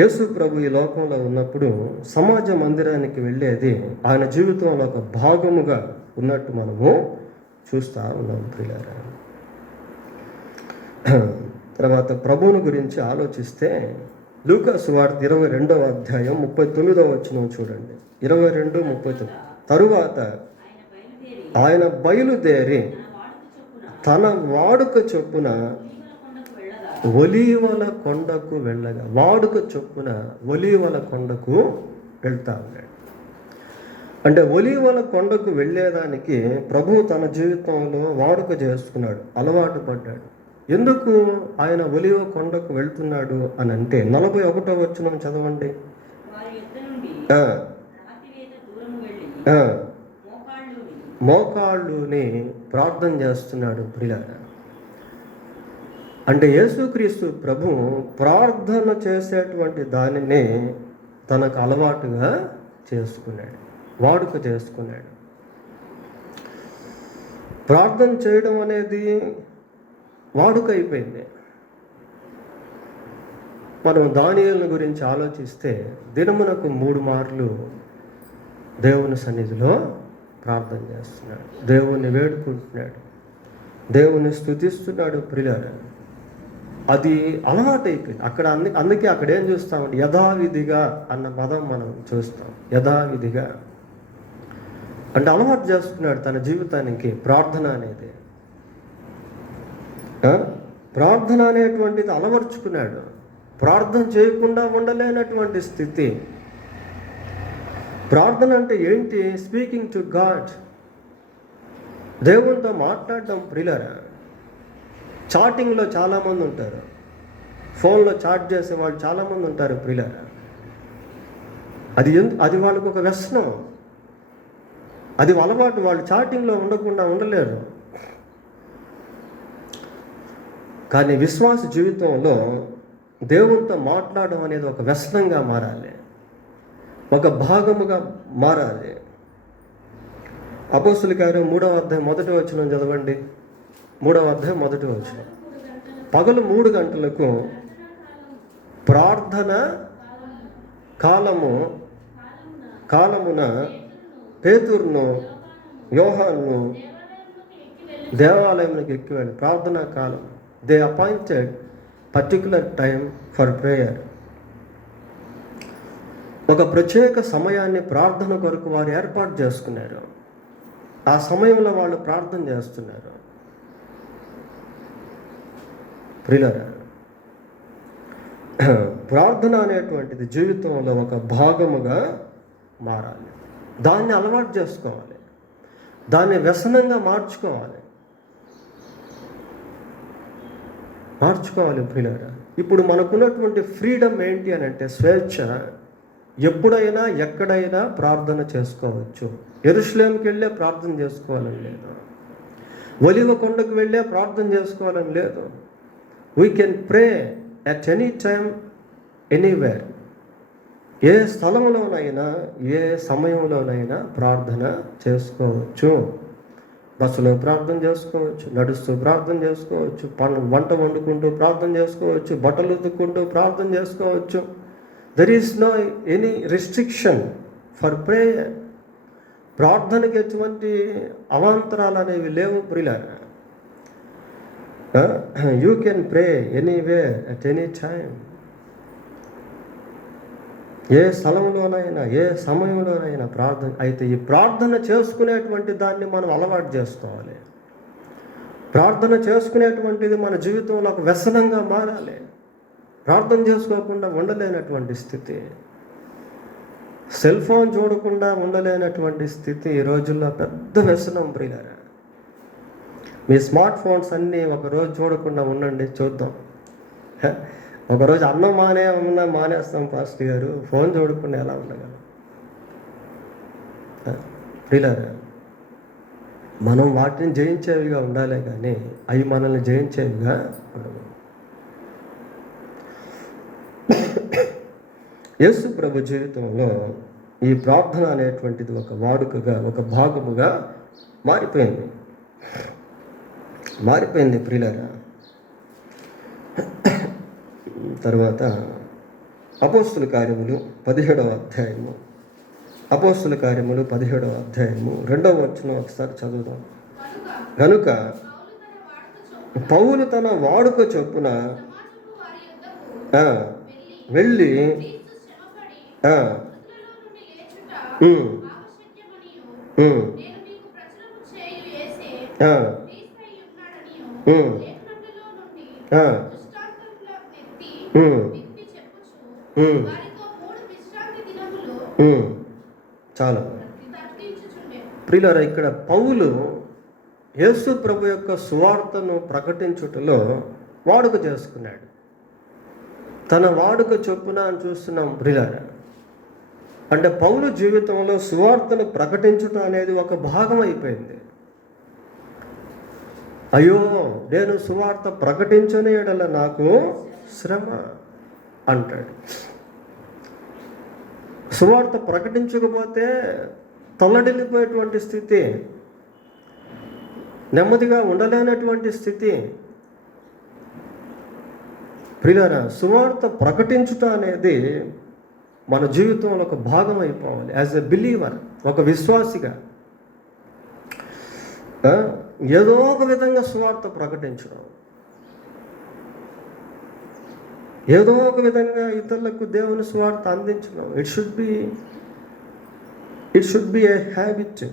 యేసు ప్రభు ఈ లోకంలో ఉన్నప్పుడు సమాజ మందిరానికి వెళ్ళేది ఆయన జీవితంలో ఒక భాగముగా ఉన్నట్టు మనము చూస్తూ ఉన్నాం ప్రియులారా. తర్వాత ప్రభువుని గురించి ఆలోచిస్తే లూకా సువార్త 22వ అధ్యాయం 39వ వచనం చూడండి. 22:39. తరువాత ఆయన బయలుదేరి తన వాడుక చొప్పున ఒలీవల కొండకు వెళ్ళగా, వాడుక చొప్పున ఒలీవల కొండకు వెళ్తా ఉన్నాడు. అంటే ఒలీవల కొండకు వెళ్ళేదానికి ప్రభు తన జీవితంలో వాడుక చేసుకున్నాడు, అలవాటు పడ్డాడు. ఎందుకు ఆయన ఒలీవ కొండకు వెళ్తున్నాడు అని అంటే 41వ వచనం చదవండి. మోకాళ్ళుని ప్రార్థన చేస్తున్నాడు ప్రియులారా. అంటే యేసుక్రీస్తు ప్రభు ప్రార్థన చేసేటువంటి దానిని తనకు అలవాటుగా చేసుకున్నాడు, వాడుక చేసుకున్నాడు. ప్రార్థన చేయడం అనేది వాడుక అయిపోయింది. మనం దానియేలు గురించి ఆలోచిస్తే దినమునకు 3 మార్లు దేవుని సన్నిధిలో ప్రార్థన చేస్తున్నాడు, దేవుణ్ణి వేడుకుంటున్నాడు, దేవుణ్ణి స్తుతిస్తున్నాడు ప్రియులారా. అది అలవాటు అయిపోయింది. అందుకే అక్కడ ఏం చూస్తామంటే యథావిధిగా అన్న పదం మనం చూస్తాం. యథావిధిగా అంటే అలవాటు చేసుకున్నాడు తన జీవితానికి ప్రార్థన అనేది. ప్రార్థన అనేటువంటిది అలవర్చుకున్నాడు. ప్రార్థన చేయకుండా ఉండలేనటువంటి స్థితి. ప్రార్థన అంటే ఏంటి? స్పీకింగ్ టు గాడ్, దేవునితో మాట్లాడడం ప్రియులారా. చాటింగ్లో చాలామంది ఉంటారు, ఫోన్లో చాట్ చేసే వాళ్ళు చాలామంది ఉంటారు ప్రియులారా. అది వాళ్ళకు ఒక వ్యసనం, అది అలవాటు. వాళ్ళు చాటింగ్లో ఉండకుండా ఉండలేరు. కానీ విశ్వాస జీవితంలో దేవునితో మాట్లాడడం అనేది ఒక వ్యసనంగా మారాలి, ఒక భాగముగా మారాలి. అపోస్తుల కార్యం 3వ అధ్యాయం 1వ వచనం చదవండి. 3వ అధ్యాయం 1వ వచనం. పగలు 3 గంటలకు ప్రార్థన కాలమున పేతురును యోహానును దేవాలయంలోకి ఎక్కి వెళ్ళి ప్రార్థనా కాలం. They appointed particular time for prayer. ఒక ప్రత్యేక సమయాన్ని ప్రార్థన కొరకు వారు ఏర్పాటు చేసుకున్నారు. ఆ సమయంలో వాళ్ళు ప్రార్థన చేస్తున్నారు ప్రియులారా. ప్రార్థన అనేటువంటిది జీవితంలో ఒక భాగముగా మారాలి. దాన్ని అలవాటు చేసుకోవాలి, దాన్ని వ్యసనంగా మార్చుకోవాలి ప్రియులారా. ఇప్పుడు మనకున్నటువంటి ఫ్రీడమ్ ఏంటి అని అంటే స్వేచ్ఛ. ఎప్పుడైనా ఎక్కడైనా ప్రార్థన చేసుకోవచ్చు. యెరూషలేముకి వెళ్ళే ప్రార్థన చేసుకోవాలని లేదు, ఒలీవ కొండకు వెళ్ళే ప్రార్థన చేసుకోవాలని లేదు. We can pray at any time anywhere. ఏ స్థలంలోనైనా ఏ సమయంలోనైనా ప్రార్థన చేసుకోవచ్చు. బస్సులో ప్రార్థన చేసుకోవచ్చు, నడుస్తూ ప్రార్థన చేసుకోవచ్చు, వంట వండుకుంటూ ప్రార్థన చేసుకోవచ్చు, బట్టలు ఉతుక్కుంటూ ప్రార్థన చేసుకోవచ్చు. There is no any restriction for prayer. ప్రార్థనకి ఎటువంటి అవాంతరాలు అనేవి లేవు ప్రియులారా. You can pray anywhere at any time. ఏ స్థలంలోనైనా ఏ సమయంలోనైనా ప్రార్థన. అయితే ఈ ప్రార్థన చేసుకునేటువంటి దాన్ని మనం అలవాటు చేసుకోవాలి. ప్రార్థన చేసుకునేటువంటిది మన జీవితంలో ఒక వ్యసనంగా మారాలి. ప్రార్థన చేసుకోకుండా ఉండలేనటువంటి స్థితి, సెల్ ఫోన్ చూడకుండా ఉండలేనటువంటి స్థితి ఈ రోజుల్లో పెద్ద వ్యసనం ప్రియులారా. మీ స్మార్ట్ ఫోన్స్ అన్నీ ఒకరోజు చూడకుండా ఉండండి, చూద్దాం. ఒకరోజు అన్నం మానేస్తాం పాస్టర్ గారు, ఫోన్ చూడకుండా ఎలా ఉండగలం? ప్రియులారా, మనం వాటిని జయించేవిగా ఉండాలి కానీ అవి మనల్ని జయించేవిగా ఉండవు. యేసు ప్రభు జీవితంలో ఈ ప్రార్థన అనేటువంటిది ఒక వాడుకగా, ఒక భాగముగా మారిపోయింది ప్రియులారా. తర్వాత అపోస్తుల కార్యములు 17వ అధ్యాయము, అపోస్తుల కార్యములు 17వ అధ్యాయము 2వ వచనం ఒకసారి చదువుదాం. కనుక పౌలు తన వాడుక చొప్పున వెళ్ళి చాలా ప్రియులారా, ఇక్కడ పౌలు యేసు ప్రభు యొక్క సువార్తను ప్రకటించుటలో వాడుక చేసుకున్నాడు. తన వాడుక చొప్పున అని చూస్తున్నాం ప్రియులారా. అంటే పౌలు జీవితంలో సువార్తను ప్రకటించడం అనేది ఒక భాగం అయిపోయింది. అయ్యో, నేను సువార్త ప్రకటించని యెడల నాకు శ్రమ అంటాడు. సువార్త ప్రకటించకపోతే తల్లడిల్లిపోయేటువంటి స్థితి, నెమ్మదిగా ఉండలేనటువంటి స్థితి. ప్రియులారా, సువార్త ప్రకటించుట అనేది మన జీవితంలో ఒక భాగం అయిపోవాలి. యాజ్ ఎ బిలీవర్, ఒక విశ్వాసిగా ఏదో ఒక విధంగా సువార్త ప్రకటించడం, ఏదో ఒక విధంగా ఇతరులకు దేవుని సువార్త అందించడం. It should be a habit.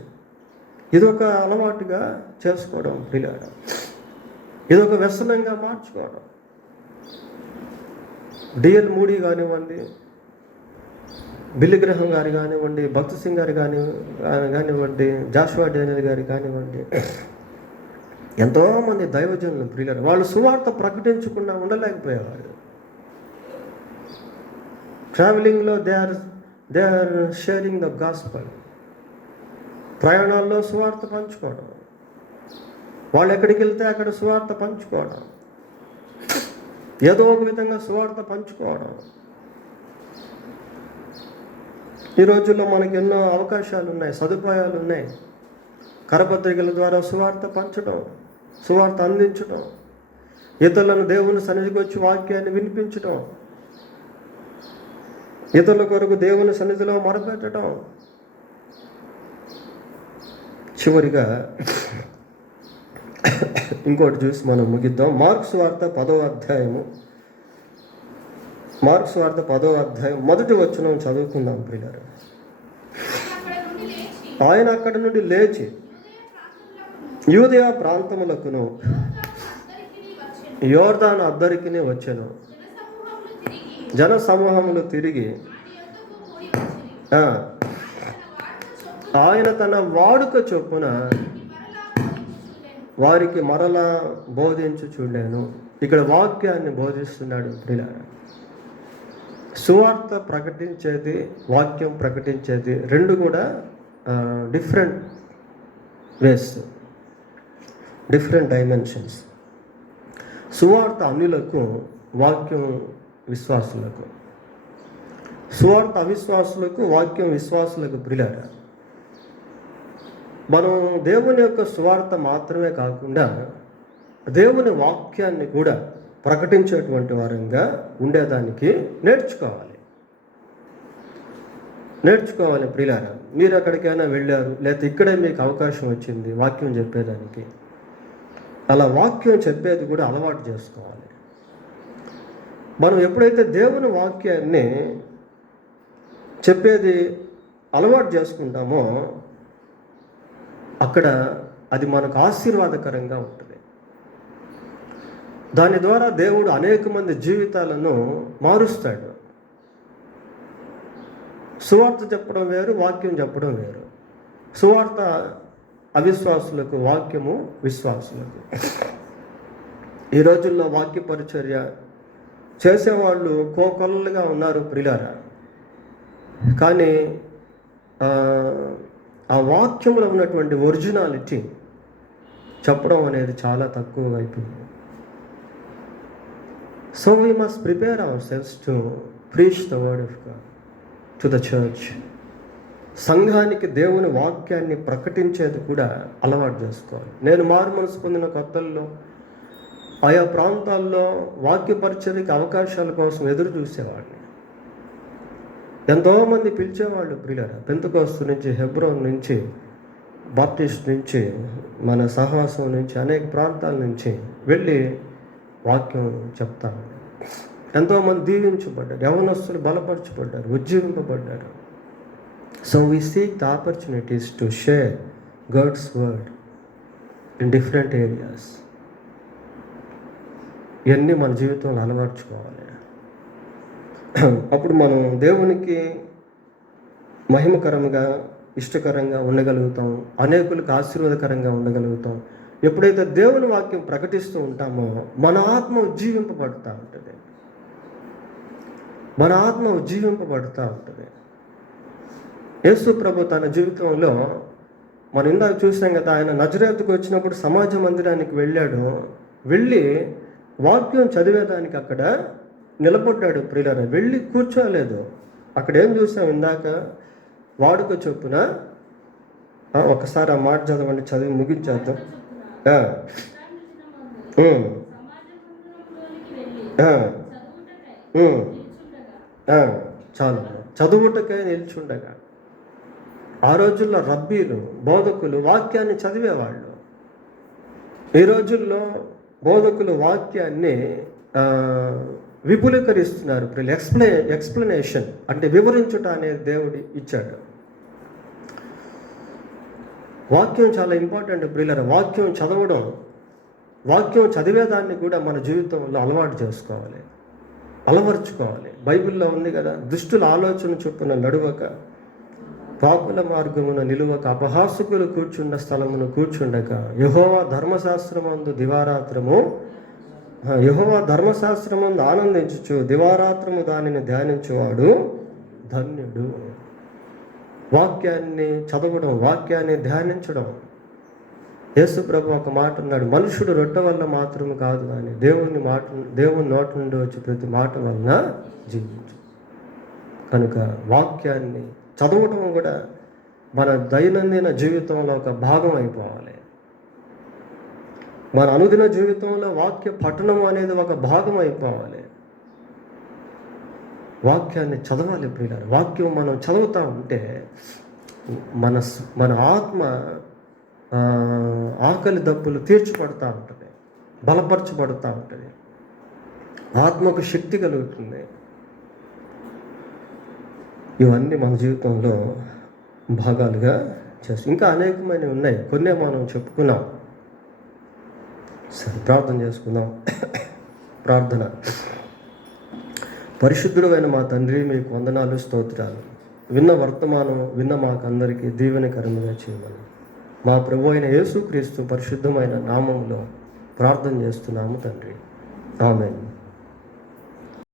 ఇదొక అలవాటుగా చేసుకోవడం ప్రియులారా, ఇదొక వ్యసనంగా మార్చుకోవడం. డిఎల్ మూడీ కానివ్వండి, బిల్లి గ్రహం గారు కానివ్వండి, భక్త్ సింగ్ గారు కానివ్వండి, జాషువా డానియల్ గారు కానివ్వండి, ఎంతోమంది దైవజనులు ప్రియులారా, వాళ్ళు సువార్త ప్రకటించకుండా ఉండలేకపోయేవారు. ట్రావెలింగ్లో they are sharing the gospel. ప్రయాణాల్లో సువార్త పంచుకోవడం, వాళ్ళు ఎక్కడికి వెళ్తే అక్కడ సువార్త పంచుకోవడం, ఏదో ఒక విధంగా సువార్త పంచుకోవడం. ఈ రోజుల్లో మనకి ఎన్నో అవకాశాలు ఉన్నాయి, సదుపాయాలు ఉన్నాయి. కరపత్రికల ద్వారా సువార్త పంచడం, సువార్త అందించడం, ఇతరులను దేవుని సన్నిధికి వచ్చి వాక్యాన్ని వినిపించడం, ఇతరుల కొరకు దేవుని సన్నిధిలో మొరపెట్టడం. చివరిగా ఇంకోటి చూసి మనం ముగిద్దాం. మార్క్స్ వార్త 10వ అధ్యాయము, మార్క్స్ వార్త 10వ అధ్యాయం 1వ వచనం చదువుకుందాం ప్రియులారా. ఆయన అక్కడ నుండి లేచి యూదయ ప్రాంతములకును యోర్దాను అద్దరికిని వచ్చెను. జన సమూహములు తిరిగి ఆయన తన వాడుక చొప్పున వారికి మరలా బోధించుచుండెను. ఇక్కడ వాక్యాన్ని బోధిస్తున్నాడు ప్రియులారా. సువార్త ప్రకటించేది, వాక్యం ప్రకటించేది రెండు కూడా డిఫరెంట్ వేస్, డిఫరెంట్ డైమెన్షన్స్. సువార్త అన్యులకు, వాక్యం విశ్వాసులకు. సువార్త అవిశ్వాసులకు, వాక్యం విశ్వాసులకు. ప్రియులారా, మనం దేవుని యొక్క సువార్త మాత్రమే కాకుండా దేవుని వాక్యాన్ని కూడా ప్రకటించేటువంటి వారంగా ఉండేదానికి నేర్చుకోవాలి ప్రియులారా. మీరు ఎక్కడికైనా వెళ్ళారు, లేకపోతే ఇక్కడే మీకు అవకాశం వచ్చింది వాక్యం చెప్పేదానికి, అలా వాక్యం చెప్పేది కూడా అలవాటు చేసుకోవాలి. మనం ఎప్పుడైతే దేవుని వాక్యాన్ని చెప్పేది అలవాటు చేసుకుంటామో అక్కడ అది మనకు ఆశీర్వాదకరంగా ఉంటుంది. దాని ద్వారా దేవుడు అనేక మంది జీవితాలను మారుస్తాడు. సువార్త చెప్పడం వేరు, వాక్యం చెప్పడం వేరు. సువార్త అవిశ్వాసులకు, వాక్యము విశ్వాసులకు. ఈ రోజుల్లో వాక్య పరిచర్య చేసేవాళ్ళు కోకొల్లలుగా ఉన్నారు ప్రియులారా. కానీ ఆ వాక్యంలో ఉన్నటువంటి ఒరిజినాలిటీ చెప్పడం అనేది చాలా తక్కువ అయిపోయింది. So we must prepare our cells to preach the word of God to the church. సంఘానికి దేవుని వాక్యాన్ని ప్రకటించేది కూడా అలవాటు చేసుకోవాలి. నేను మారు మనసు పొందిన కొత్తల్లో ఆయా ప్రాంతాల్లో వాక్య పరిచర్యకి అవకాశాల కోసం ఎదురు చూసేవాడిని. ఎంతోమంది పిలిచేవాళ్ళు ప్రియులారా. పెంతెకోస్తు నుంచి, హెబ్రోన్ నుంచి, బాప్టిస్ట్ నుంచి, మన సహవాసం నుంచి, అనేక ప్రాంతాల నుంచి వెళ్ళి వాక్యం చెప్తాను. ఎంతోమంది దీవించబడ్డారు, యవనస్తులు బలపరచబడ్డారు, ఉజ్జీవింపబడ్డారు. So we seek the opportunities to share God's word in different areas. ఇవన్నీ మన జీవితంలో అలవర్చుకోవాలి. అప్పుడు మనం దేవునికి మహిమకరంగా, ఇష్టకరంగా ఉండగలుగుతాం, అనేకులకు ఆశీర్వాదకరంగా ఉండగలుగుతాం. ఎప్పుడైతే దేవుని వాక్యం ప్రకటిస్తూ ఉంటామో మన ఆత్మ ఉజ్జీవింపబడుతూ ఉంటుంది. మన ఆత్మ ఉజ్జీవింపబడుతూ ఉంటుంది. యేసు ప్రభు తన జీవితంలో మనం ఇందాక చూసాం కదా, ఆయన నజరేతుకు వచ్చినప్పుడు సమాజ మందిరానికి వెళ్ళాడు. వెళ్ళి వాక్యం చదివేదానికి అక్కడ నిలబడ్డాడు ప్రియులారా. వెళ్ళి కూర్చోలేదు. అక్కడ ఏం చూసాం ఇందాక, వాడుక చొప్పున. ఒకసారి ఆ మాట చదవండి, చదివి ముగించేద్దాం. చాలు. చదువుటకై నిల్చుండగా. ఆ రోజుల్లో రబ్బీలు, బోధకులు వాక్యాన్ని చదివేవాళ్ళు. ఈ రోజుల్లో బోధకులు వాక్యాన్ని విపులీకరిస్తున్నారు. ఎక్స్ప్లెనేషన్ అంటే వివరించుట అనేది దేవుడు ఇచ్చాడు. వాక్యం చాలా ఇంపార్టెంట్ ప్రియులారా. వాక్యం చదవడం, వాక్యం చదివేదాన్ని కూడా మన జీవితంలో అలవాటు చేసుకోవాలి, అలవర్చుకోవాలి. బైబిల్లో ఉంది కదా, దుష్టుల ఆలోచన చొప్పున నడువక, పాపుల మార్గమున నిలువక, అపహాసకులు కూర్చున్న స్థలమును కూర్చుండక, యెహోవా ధర్మశాస్త్రమందు ఆనందించుచు దివారాత్రము దానిని ధ్యానించువాడు ధన్యుడు. వాక్యాన్ని చదవడం, వాక్యాన్ని ధ్యానించడం. యేసు ప్రభు ఒక మాట అన్నాడు, మనుషుడు రొట్టె వల్ల మాత్రమే కాదు కానీ దేవుని నోటి నుండి వచ్చి ప్రతి మాట వలన జీవించు. కనుక వాక్యాన్ని చదవడం కూడా మన దైనందిన జీవితంలో ఒక భాగం అయిపోవాలి. మన అనుదిన జీవితంలో వాక్య పఠనం అనేది ఒక భాగం అయిపోవాలి. వాక్యాన్ని చదవాలి ప్రియులారా. వాక్యం మనం చదువుతూ ఉంటే మన ఆత్మ ఆకలి దప్పులు తీర్చబడుతూ ఉంటుంది, బలపరచబడుతూ ఉంటుంది, ఆత్మకు శక్తి కలుగుతుంది. ఇవన్నీ మన జీవితంలో భాగాలుగా చేస్తాం. ఇంకా అనేకమైనవి ఉన్నాయి, కొన్నే మనం చెప్పుకున్నాం. సరే, ప్రార్థన చేసుకుందాం. ప్రార్థన. పరిశుద్ధుడు అయిన మా తండ్రి, మీకు వందనాలు, స్తోత్రాలు. విన్న వర్తమానం విన్న మాకందరికీ దీవెనకరంగా చేయమని మా ప్రభు అయిన యేసుక్రీస్తు పరిశుద్ధమైన నామంలో ప్రార్థన చేస్తున్నాము తండ్రి. ఆమేన్.